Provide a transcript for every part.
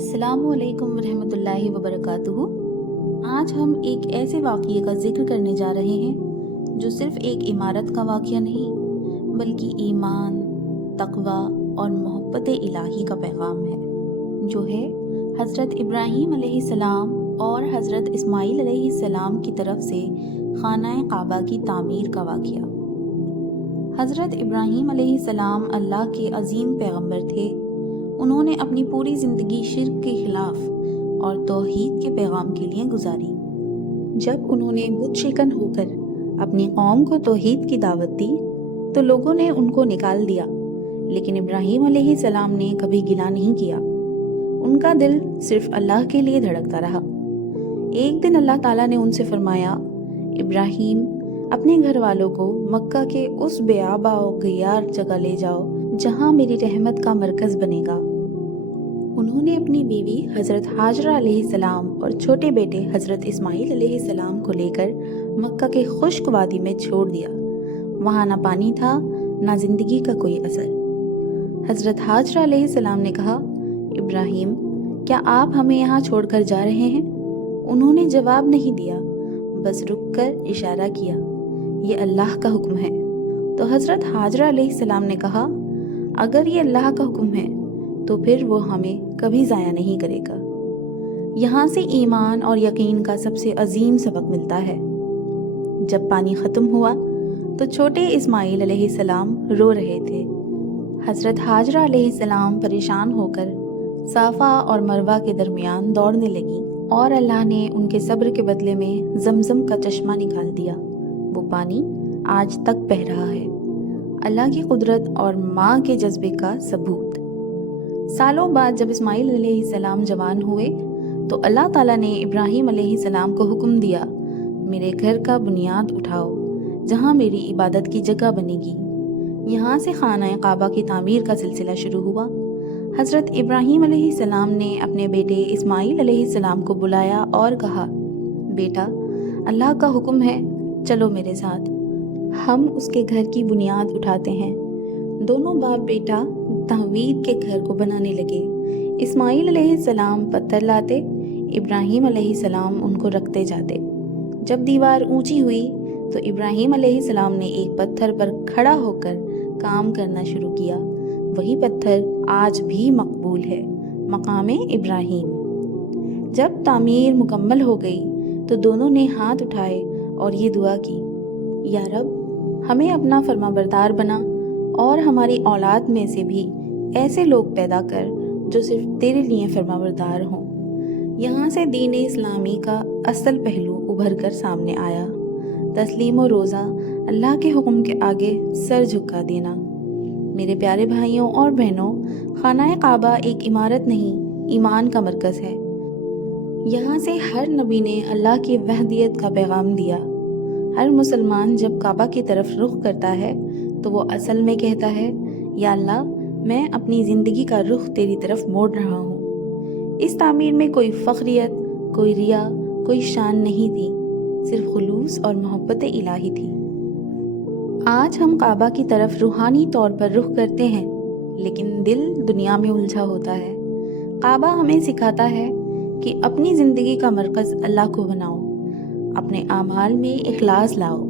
السلام علیکم ورحمۃ اللہ وبرکاتہ۔ آج ہم ایک ایسے واقعے کا ذکر کرنے جا رہے ہیں جو صرف ایک عمارت کا واقعہ نہیں بلکہ ایمان، تقوی اور محبت الہی کا پیغام ہے، جو ہے حضرت ابراہیم علیہ السلام اور حضرت اسماعیل علیہ السلام کی طرف سے خانہ کعبہ کی تعمیر کا واقعہ۔ حضرت ابراہیم علیہ السلام اللہ کے عظیم پیغمبر تھے۔ انہوں نے اپنی پوری زندگی شرک کے خلاف اور توحید کے پیغام کے لیے گزاری۔ جب انہوں نے بت شکن ہو کر اپنی قوم کو توحید کی دعوت دی تو لوگوں نے ان کو نکال دیا، لیکن ابراہیم علیہ السلام نے کبھی گلہ نہیں کیا۔ ان کا دل صرف اللہ کے لیے دھڑکتا رہا۔ ایک دن اللہ تعالیٰ نے ان سے فرمایا، ابراہیم، اپنے گھر والوں کو مکہ کے اس بے آبا و غیار جگہ لے جاؤ جہاں میری رحمت کا مرکز بنے گا۔ انہوں نے اپنی بیوی حضرت ہاجرہ علیہ السلام اور چھوٹے بیٹے حضرت اسماعیل علیہ السلام کو لے کر مکہ کے خشک وادی میں چھوڑ دیا۔ وہاں نہ پانی تھا نہ زندگی کا کوئی اثر۔ حضرت ہاجرہ علیہ السلام نے کہا، ابراہیم، کیا آپ ہمیں یہاں چھوڑ کر جا رہے ہیں؟ انہوں نے جواب نہیں دیا، بس رک کر اشارہ کیا، یہ اللہ کا حکم ہے۔ تو حضرت ہاجرہ علیہ السلام نے کہا، اگر یہ اللہ کا حکم ہے تو پھر وہ ہمیں کبھی ضائع نہیں کرے گا۔ یہاں سے ایمان اور یقین کا سب سے عظیم سبق ملتا ہے۔ جب پانی ختم ہوا تو چھوٹے اسماعیل علیہ السلام رو رہے تھے۔ حضرت ہاجرہ علیہ السلام پریشان ہو کر صفا اور مروہ کے درمیان دوڑنے لگیں اور اللہ نے ان کے صبر کے بدلے میں زمزم کا چشمہ نکال دیا۔ وہ پانی آج تک بہہ رہا ہے، اللہ کی قدرت اور ماں کے جذبے کا ثبوت۔ سالوں بعد جب اسماعیل علیہ السلام جوان ہوئے تو اللہ تعالیٰ نے ابراہیم علیہ السلام کو حکم دیا، میرے گھر کا بنیاد اٹھاؤ جہاں میری عبادت کی جگہ بنے گی۔ یہاں سے خانہ کعبہ کی تعمیر کا سلسلہ شروع ہوا۔ حضرت ابراہیم علیہ السلام نے اپنے بیٹے اسماعیل علیہ السلام کو بلایا اور کہا، بیٹا، اللہ کا حکم ہے، چلو میرے ساتھ، ہم اس کے گھر کی بنیاد اٹھاتے ہیں۔ دونوں باپ بیٹا تعمیر کے گھر کو بنانے لگے۔ اسماعیل علیہ السلام پتھر لاتے، ابراہیم علیہ السلام ان کو رکھتے جاتے۔ جب دیوار اونچی ہوئی تو ابراہیم علیہ السلام نے ایک پتھر پر کھڑا ہو کر کام کرنا شروع کیا۔ وہی پتھر آج بھی مقبول ہے، مقام ابراہیم۔ جب تعمیر مکمل ہو گئی تو دونوں نے ہاتھ اٹھائے اور یہ دعا کی، یا رب، ہمیں اپنا فرمانبردار بنا اور ہماری اولاد میں سے بھی ایسے لوگ پیدا کر جو صرف تیرے لیے فرمانبردار ہوں۔ یہاں سے دین اسلامی کا اصل پہلو ابھر کر سامنے آیا، تسلیم و روزہ، اللہ کے حکم کے آگے سر جھکا دینا۔ میرے پیارے بھائیوں اور بہنوں، خانہ کعبہ ایک عمارت نہیں، ایمان کا مرکز ہے۔ یہاں سے ہر نبی نے اللہ کی وحدیت کا پیغام دیا۔ ہر مسلمان جب کعبہ کی طرف رخ کرتا ہے تو وہ اصل میں کہتا ہے، یا اللہ، میں اپنی زندگی کا رخ تیری طرف موڑ رہا ہوں۔ اس تعمیر میں کوئی فخریت، کوئی ریا، کوئی شان نہیں تھی، صرف خلوص اور محبت الہی تھی۔ آج ہم کعبہ کی طرف روحانی طور پر رخ کرتے ہیں، لیکن دل دنیا میں الجھا ہوتا ہے۔ کعبہ ہمیں سکھاتا ہے کہ اپنی زندگی کا مرکز اللہ کو بناؤ، اپنے اعمال میں اخلاص لاؤ،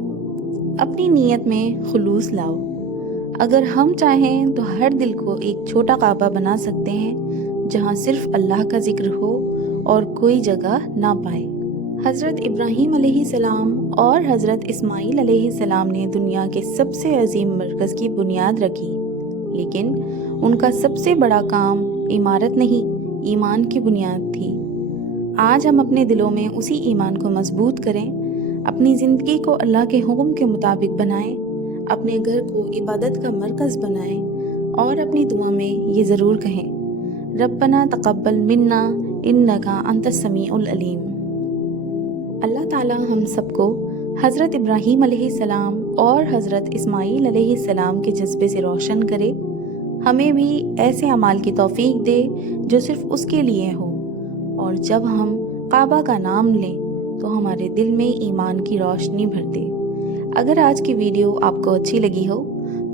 اپنی نیت میں خلوص لاؤ۔ اگر ہم چاہیں تو ہر دل کو ایک چھوٹا کعبہ بنا سکتے ہیں جہاں صرف اللہ کا ذکر ہو اور کوئی جگہ نہ پائے۔ حضرت ابراہیم علیہ السلام اور حضرت اسماعیل علیہ السلام نے دنیا کے سب سے عظیم مرکز کی بنیاد رکھی، لیکن ان کا سب سے بڑا کام عمارت نہیں، ایمان کی بنیاد تھی۔ آج ہم اپنے دلوں میں اسی ایمان کو مضبوط کریں، اپنی زندگی کو اللہ کے حکم کے مطابق بنائیں، اپنے گھر کو عبادت کا مرکز بنائیں اور اپنی دعا میں یہ ضرور کہیں، ربنا تقبل منا انک انت السمیع العلیم۔ اللہ تعالیٰ ہم سب کو حضرت ابراہیم علیہ السلام اور حضرت اسماعیل علیہ السلام کے جذبے سے روشن کرے، ہمیں بھی ایسے اعمال کی توفیق دے جو صرف اس کے لیے ہو، اور جب ہم کعبہ کا نام لیں تو ہمارے دل میں ایمان کی روشنی بھر دے۔ اگر آج کی ویڈیو آپ کو اچھی لگی ہو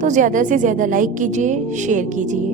تو زیادہ سے زیادہ لائک کیجیے، شیئر کیجیے۔